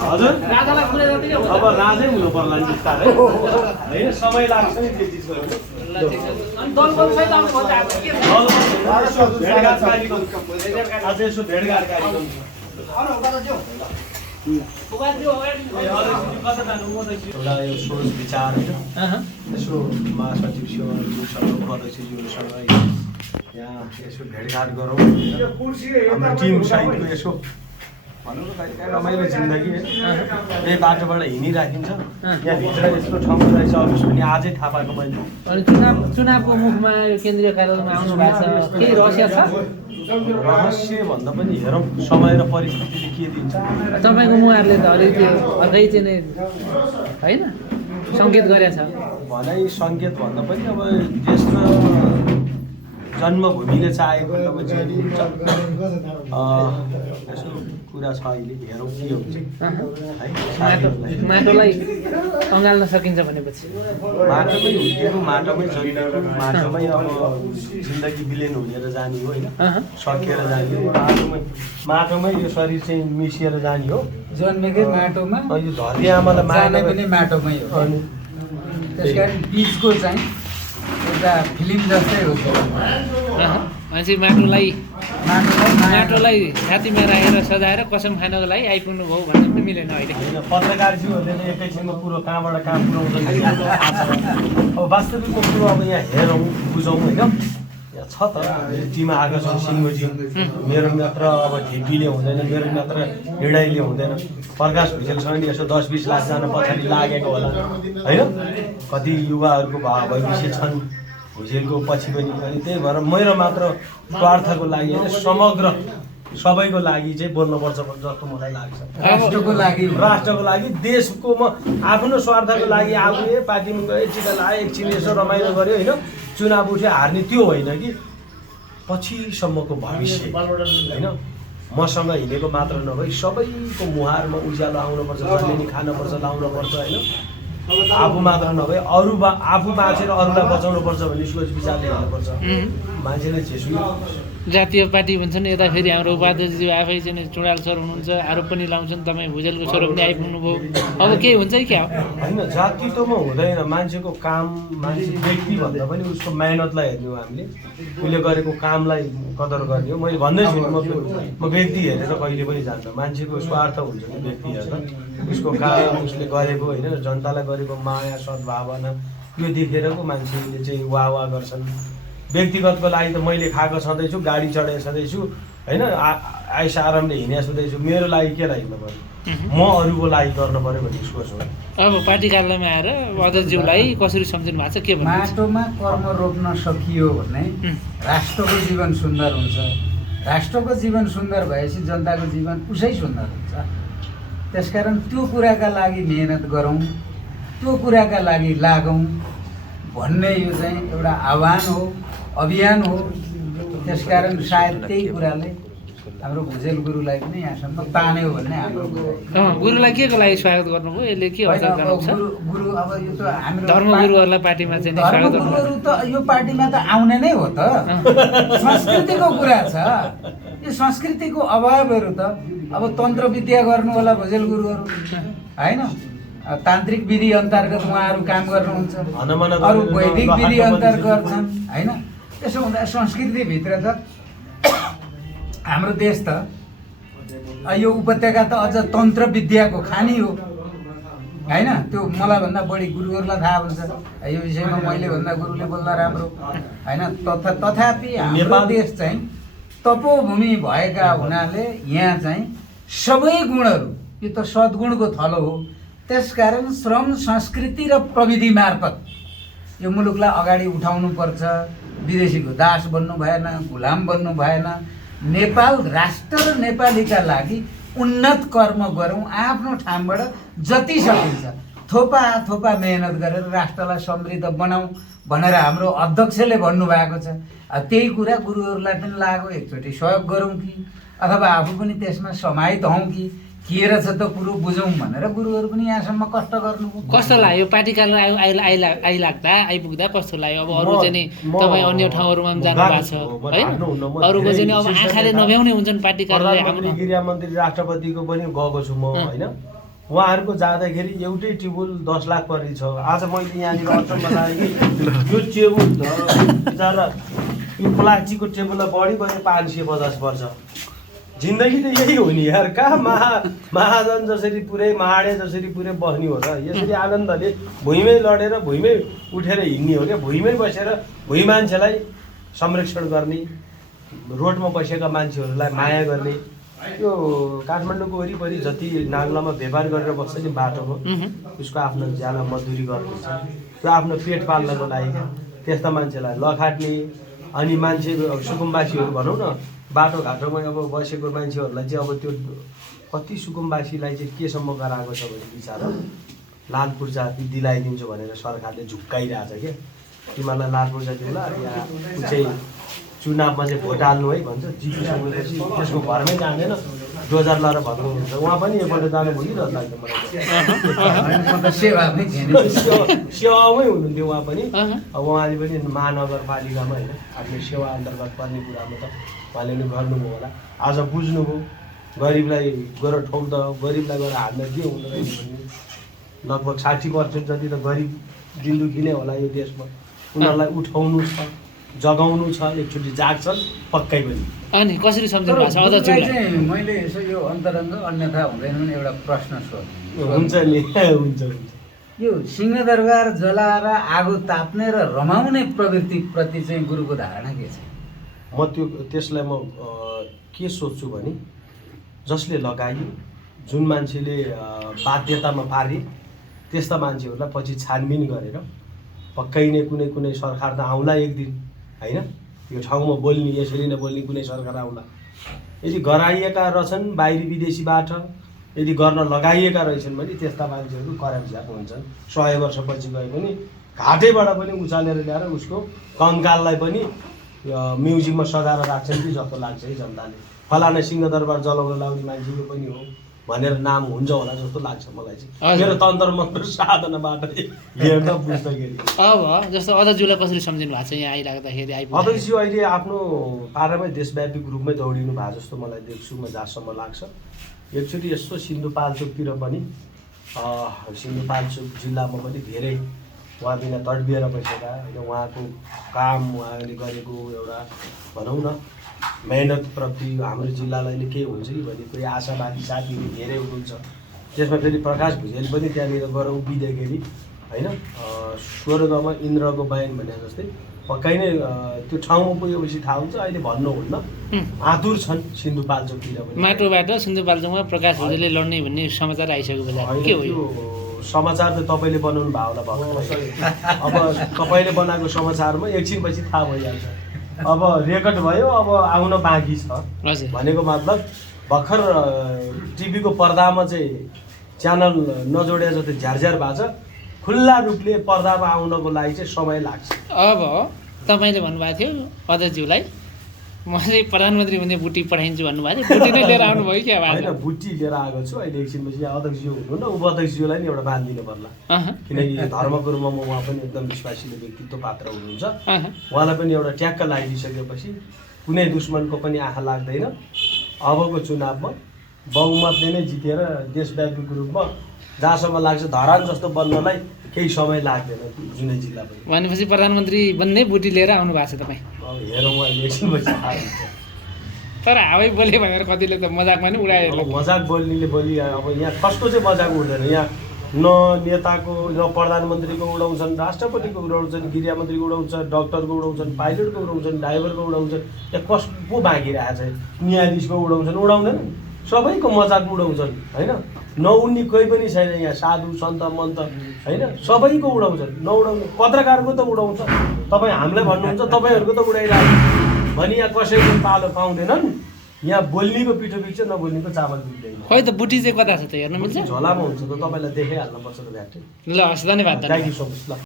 हजुर अब राजै हुनु पर्ला नि बिस्तारै होइन समय लाग्छ नि त्यो चिजको अझै यसो भेटघाट कार्यक्रम एउटा यो सोच विचार होइन यसो महासचिवज्यूसँग उपाध्यक्षज्यूसँग यहाँ यसो भेटघाट गरौँ हाम्रो टिम सहितको यसो भनौँ न कहिले काहीँ रमाइलो जिन्दगी यही बाटोबाट हिँडिराखिन्छ यहाँभित्र यस्तो ठाउँ रहेछ अफिस भने आजै थाहा पाएको मैले अनि चुनावको मुखमा यो केन्द्रीय कार्यालयमा आउनु भएको छ केही रहस्य छ रहस्य भन्दा पनि हेरौँ समय र परिस्थितिले के दिन्छ तपाईँको मुहारले त अलिकति अर्कै चाहिँ नि होइन सङ्केत गरेछ भनाइ सङ्केत भन्दा पनि अब देशमा जन्मभूमिले चाहेको अब जे हुन्छ यसो कुरा छ अहिले हेरौँ के हुन्छ माटोलाई अँगाल्न सकिन्छ भनेपछि माटोमै हुर्केको माटोमै जन्मेको माटोमै अब जिन्दगी बिलेन हुनेर जाने हो होइन सकिएर जाने हो माटोमै यो शरीर चाहिँ मिसिएर जाने हो जन्मेकै माटोमा यो धर्ती आमालाई माने पनि माटोमै हो त्यस कारण बिचको चाहिँ एउटा फिल्म जस्तै हो मान्छे माटोलाई छातीमा राखेर सजाएर कसम खानको लागि आइपुग्नु भयो भन्ने पनि मिलेन अहिले होइन पत्रकारज्यूहरूले त एकैछिनमा कुरो कहाँबाट कहाँ पुऱ्याउँछ अब वास्तविकको कुरो अब यहाँ हेरौँ बुझौँ होइन यहाँ छ त टिम आएको छ सिङ्गोजी मेरो मात्र अब ढिपीले हुँदैन मेरो मात्र हिँडाइले हुँदैन प्रकाश भुजेलसँग नि यसो 10-20 लाखजना पछाडि लागेको होला होइन कति युवाहरूको भविष्य छन् भुजेलको पछि पनि अनि त्यही भएर मेरो मात्र स्वार्थको लागि होइन समग्र सबैको लागि चाहिँ बोल्नुपर्छ जस्तो मलाई लाग्छ राष्ट्रको लागि देशको म आफ्नो स्वार्थको लागि आफूले पार्टीमा गएँ टिका लगाएँ एकछिन यसो रमाइलो गऱ्यो होइन चुनाव उठ्यो हार्ने त्यो होइन कि पछिसम्मको भविष्य होइन मसँग हिँडेको मात्र नभई सबैको मुहारमा उज्यालो आउनुपर्छ जसले खानुपर्छ लाउनुपर्छ होइन आफू मात्र नभए आफू बाँचेर अरूलाई बचाउनुपर्छ भन्ने सोच विचारले हिँड्नुपर्छ मान्छेले झेसु जातीय पार्टी भन्छन् यता फेरि हाम्रो उपाध्यक्षज्यू आफै चाहिँ चुडाल सर हुनुहुन्छ आरोप पनि लाउँछन् तपाईँ भुजेलको छोरो पनि आइपुग्नु भयो अब केही हुन्छ कि क्या होइन जातित्वमा हुँदैन मान्छेको काम मान्छे व्यक्ति भन्दा पनि उसको मेहनतलाई हेर्ने हो हामीले उसले गरेको कामलाई कदर गर्ने हो मैले भन्दैछु नि म व्यक्ति हेरेर कहिले पनि जान्छु मान्छेको स्वार्थ हुन्छ नि व्यक्ति हेरेर उसको काम उसले गरेको होइन जनतालाई गरेको माया सद्भावना यो देखेरको मान्छेले चाहिँ वाह वाह गर्छन् व्यक्तिगतको लागि त मैले खाएको छँदैछु गाडी चढेको छँदैछु होइन आइस आरामले हिँडेको छँदैछु मेरो लागि के हिँड्नु पऱ्यो म अरूको लागि गर्नु पऱ्यो भन्ने सोच हो अब पार्टी कार्यालयमा आएर अध्यक्षज्यूलाई कसरी सम्झिनु भएको छ के भन्नु माटोमा कर्म रोप्न सकियो भने राष्ट्रको जीवन सुन्दर हुन्छ राष्ट्रको जीवन सुन्दर भएपछि जनताको जीवन उसै सुन्दर हुन्छ त्यसकारण त्यो कुराका लागि मेहनत गरौँ त्यो कुराका लागि लागौँ भन्ने यो चाहिँ एउटा आह्वान हो अभियान हो त्यसकारण सायद त्यही कुराले हाम्रो भुजेल गुरुलाई पनि यहाँसम्म तान्यो भन्ने हाम्रो गुरुलाई के को लागि स्वागत गर्नुभयो यसले के असर गराउँछ गुरु अब यो त हाम्रो धर्मगुरुहरूलाई पार्टीमा चाहिँ धर्मगुरुहरू त यो पार्टीमा त आउने नै हो त संस्कृतिको कुरा छ यो संस्कृतिको अभावहरू त अब तन्त्र विद्या गर्नु होला भुजेल गुरुहरू होइन तान्त्रिक विधि अन्तर्गत उहाँहरू काम गर्नुहुन्छ अरू वैदिक विधि अन्तर्गत गर्छन् होइन त्यसो हुँदा संस्कृतिभित्र त हाम्रो देश त यो उपत्यका त अझ तन्त्र विद्याको खानी हो होइन त्यो मलाई भन्दा बढी गुरुहरूलाई थाहा हुन्छ यो विषयमा मैले भन्दा गुरुले बोल्दा राम्रो होइन तथापि हाम्रो देश चाहिँ तपोभूमि भएका हुनाले यहाँ चाहिँ सबै गुणहरू यो त सद्गुणको थलो हो त्यसकारण श्रम संस्कृति र प्रविधि मार्फत यो मुलुकलाई अगाडि उठाउनु पर्छ विदेशीको दास बन्नु भएन गुलाम बन्नु भएन नेपाल राष्ट्र र नेपालीका लागि उन्नत कर्म गरौँ आफ्नो ठाउँबाट जति सकिन्छ थोपा थोपा मेहनत गरेर राष्ट्रलाई समृद्ध बनाऊ भनेर हाम्रो अध्यक्षले भन्नुभएको छ त्यही कुरा गुरुहरूलाई पनि लाग्यो एकचोटि सहयोग गरौँ कि अथवा आफू पनि त्यसमा समाहित हौँ कि के रहेछ त कुरो बुझौँ भनेर गुरुहरू पनि यहाँसम्म कष्ट गर्नुभयो। कस्तो लाग्यो पार्टी कार्यालय आइलाग्दा आइपुग्दा कस्तो लाग्यो? अब अरू चाहिँ नि तपाईँ अन्य ठाउँहरूमा पनि जानु भएको छ होइन, अरूको चाहिँ अब आँखाले नभ्याउने हुन्छन् पार्टी कार्यालय। प्रधानमन्त्री गृहमन्त्री राष्ट्रपतिको पनि गएको छु म होइन। उहाँहरूको जाँदाखेरि एउटै टेबल 10 लाख पर्ने छ। आज मैले यहाँनिर अचम्म लाग्यो कि यो टेबल बिचरा यो प्लास्टिकको टेबललाई बढी 550 पर्छ। जिन्दगी त यही हो नि यार। कहाँ महाजन जसरी पुरै माडे जसरी पुरै बस्ने हो र? यसरी आनन्दले भुइँमै लडेर भुइँमै उठेर हिँड्ने हो क्या। भुइँमै बसेर भुइँ मान्छेलाई संरक्षण गर्ने, रोडमा बसेका मान्छेहरूलाई माया गर्ने। यो काठमाडौँको वरिपरि जति नाङ्लामा व्यापार गरेर बस्छ नि बाटोको, उसको आफ्नो ज्याला मजदुरी गर्नुहुन्छ, त्यो आफ्नो पेट पाल्नको लागि क्या। त्यस्ता मान्छेलाई लखाट्ने अनि मान्छे सुकुम्बासीहरू भनौँ न, बाटोघाटोमा अब बसेको मान्छेहरूलाई चाहिँ अब त्यो कति सुकुम्बासीलाई चाहिँ केसम्म गराएको छ भने बिचारा लाल पूर्जा दिलाइदिन्छु भनेर सरकारले झुक्काइरहेछ क्या। तिमीहरूलाई लाल पूर्जा दिउँला या चाहिँ चुनावमा चाहिँ भोट हाल्नु है भन्छ। जितिसकेपछि त्यसको घरमै जाँदैन, डोजर लगाएर भत्काउनुहुन्छ। उहाँ पनि एकपल्ट जानु भइरहेको लाग्छ मलाई। सेवामै हुनुहुन्थ्यो उहाँ पनि। अब उहाँले पनि महानगरपालिकामा होइन आफ्नो सेवा अन्तर्गत पर्ने कुरामा त उहाँले पनि गर्नुभयो होला। आज बुझ्नुभयो गरिबलाई गएर ठोक्द, गरिबलाई गएर हाल्न के हुँदो रहेछ भन्ने। लगभग 60% जति त गरिब जिन्दगी नै होला यो देशमा। उनीहरूलाई उठाउनु छ, जगाउनु छ, एकचोटि जाग्छन् पक्कै पनि। अनि कसरी सम्झिनु भएको छ अझ? मैले यसो यो अन्तरङ्ग अन्यथा हुँदैन भने एउटा प्रश्न सोध्नु हुन्छ नि, हुन्छ। यो सिंहदरबार जलाएर आगो ताप्ने र रमाउने प्रवृत्तिप्रति चाहिँ गुरुको धारणा के छ? म त्यसलाई म के सोच्छु भने जसले लगायो, जुन मान्छेले बाध्यतामा पारे त्यस्ता मान्छेहरूलाई पछि छानबिन गरेर पक्कै नै कुनै सरकार त आउला एक दिन होइन। यो ठाउँमा बोल्ने, यसरी नै बोल्ने कुनै सरकार आउला। यदि गराइएका रहेछन् बाहिरी विदेशीबाट, यदि गर्न लगाइएका रहेछन् भने त्यस्ता मान्छेहरू कराप्ट हुन्छन्। 100 वर्षपछि गए पनि घाटैबाट पनि उचालेर ल्याएर उसको कङ्काललाई पनि म्युजियममा सजाएर राख्छन् कि जस्तो लाग्छ है जनताले। फलाना सिंहदरबार जलाउन लाउने मान्छे यो पनि हो भनेर नाम हुन्छ होला जस्तो लाग्छ मलाई चाहिँ, मेरो तन्त्र मन्त्र साधनाबाट हेर्न बुझ्दाखेरि। अब जस्तो अध्यक्षज्यूलाई कसरी सम्झिनु भएको छ यहाँ आइराख्दाखेरि? अध्यक्षज्यू अहिले आफ्नो पारामै देशव्यापी रूपमै दौडिनु भएको जस्तो मलाई देख्छु म, जहाँसम्म लाग्छ। एकचोटि यस्तो सिन्धुपाल्चोकतिर पनि, सिन्धुपाल्चोक जिल्लामा पनि धेरै उहाँ बिना तडबिएर बसेका होइन। उहाँको काम, उहाँले गरेको एउटा भनौँ न मेहनतप्रति हाम्रो जिल्लालाई के हुन्छ कि भन्ने कोही आशावादी साथीहरू धेरै हुनुहुन्छ। त्यसमा फेरि प्रकाश भुजेल पनि त्यहाँनिर गएर उभिँदाखेरि होइन, स्वर्गमा इन्द्रको बयान भने जस्तै पक्कै नै त्यो ठाउँमा पुगेपछि थाहा हुन्छ। अहिले भन्नुहुन्न, आतुर छन् सिन्धुपाल्चोकतिर पनि। माटोबाट सिन्धुपाल्चोकमा प्रकाश भुजेलले लड्ने भन्ने समाचार आइसकेको छ। के हो यो समाचार? त तपाईँले बनाउनु भयो होला भर्खर। अब तपाईँले बनाएको समाचारमा एकछिनपछि थाहा भइहाल्छ। अब रेकर्ड भयो, अब आउन बाँकी छ भनेको मतलब भर्खर टिभीको पर्दामा चाहिँ च्यानल नजोडे जति झ्यारझ्यार भएको छ। खुल्ला रूपले पर्दामा आउनको लागि चाहिँ समय लाग्छ। अब तपाईँले भन्नुभएको थियो अध्यक्षज्यूलाई म चाहिँ प्रधानमन्त्री हुने बुटी पठाइन्छु भन्नुभएको थियो, बुटी नै लिएर आउनुभयो क्या? होइन, बुटी लिएर आएको छु अहिले। एकछिनपछि अध्यक्षज्यू हुनुहुन्न, उपाध्यक्षज्यूलाई नि एउटा बाँधिदिनु पर्ला। किनकि धर्मकुरुमा उहाँ पनि एकदम विश्वासिलो व्यक्तित्व पात्र हुनुहुन्छ। उहाँलाई पनि एउटा ट्याक्क लगाइदिइसकेपछि कुनै दुश्मनको पनि आँखा लाग्दैन। अबको चुनावमा बहुमतले नै जितेर देशव्यापी रूपमा जहाँसम्म लाग्छ धरान जस्तो बन्नलाई केही समय लाग्दैन जुनै जिल्ला पनि। भनेपछि प्रधानमन्त्री बन्ने बुटी लिएर आउनु भएको छ तपाईँ? हेरौँ अहिले एकछिनपछि थाहा हुन्छ। तर हावै बोले भनेर कतिले त मजाकमा नि उडायो। मजाक बोल्नेले बोली अब यहाँ कसको चाहिँ मजाक उड्दैन। यहाँ न नेताको, न प्रधानमन्त्रीको उडाउँछन्, राष्ट्रपतिको उडाउँछन्, गृहमन्त्रीको उडाउँछ, डक्टरको उडाउँछन्, पाइलटको उडाउँछन्, ड्राइभरको उडाउँछन्। यहाँ कसको बाँकी राखेको छ? न्यायाधीशको उडाउँछन्, उडाउँदैन, सबैको मजाक उडाउँछन् होइन। नउड्ने कोही पनि छैन यहाँ, साधु सन्त मन्त होइन, सबैको उडाउँछन्। नउडाउने पत्रकारको त उडाउँछ। तपाईँ हामीलाई भन्नुहुन्छ तपाईँहरूको त उडाइरहेको भने यहाँ कसैको पालो पाउँदैनन्। यहाँ बोल्नेको पिठो बिग्छ, नबोल्नेको चामल बिग्दैन। खोइ त बुटी चाहिँ कता छ त हेर्न मिल्छ? झोलामा हुन्छ त, तपाईँलाई देखाइहाल्नु पर्छ त भ्याट्टै। ल हस्, धन्यवाद। Thank you so much. ल।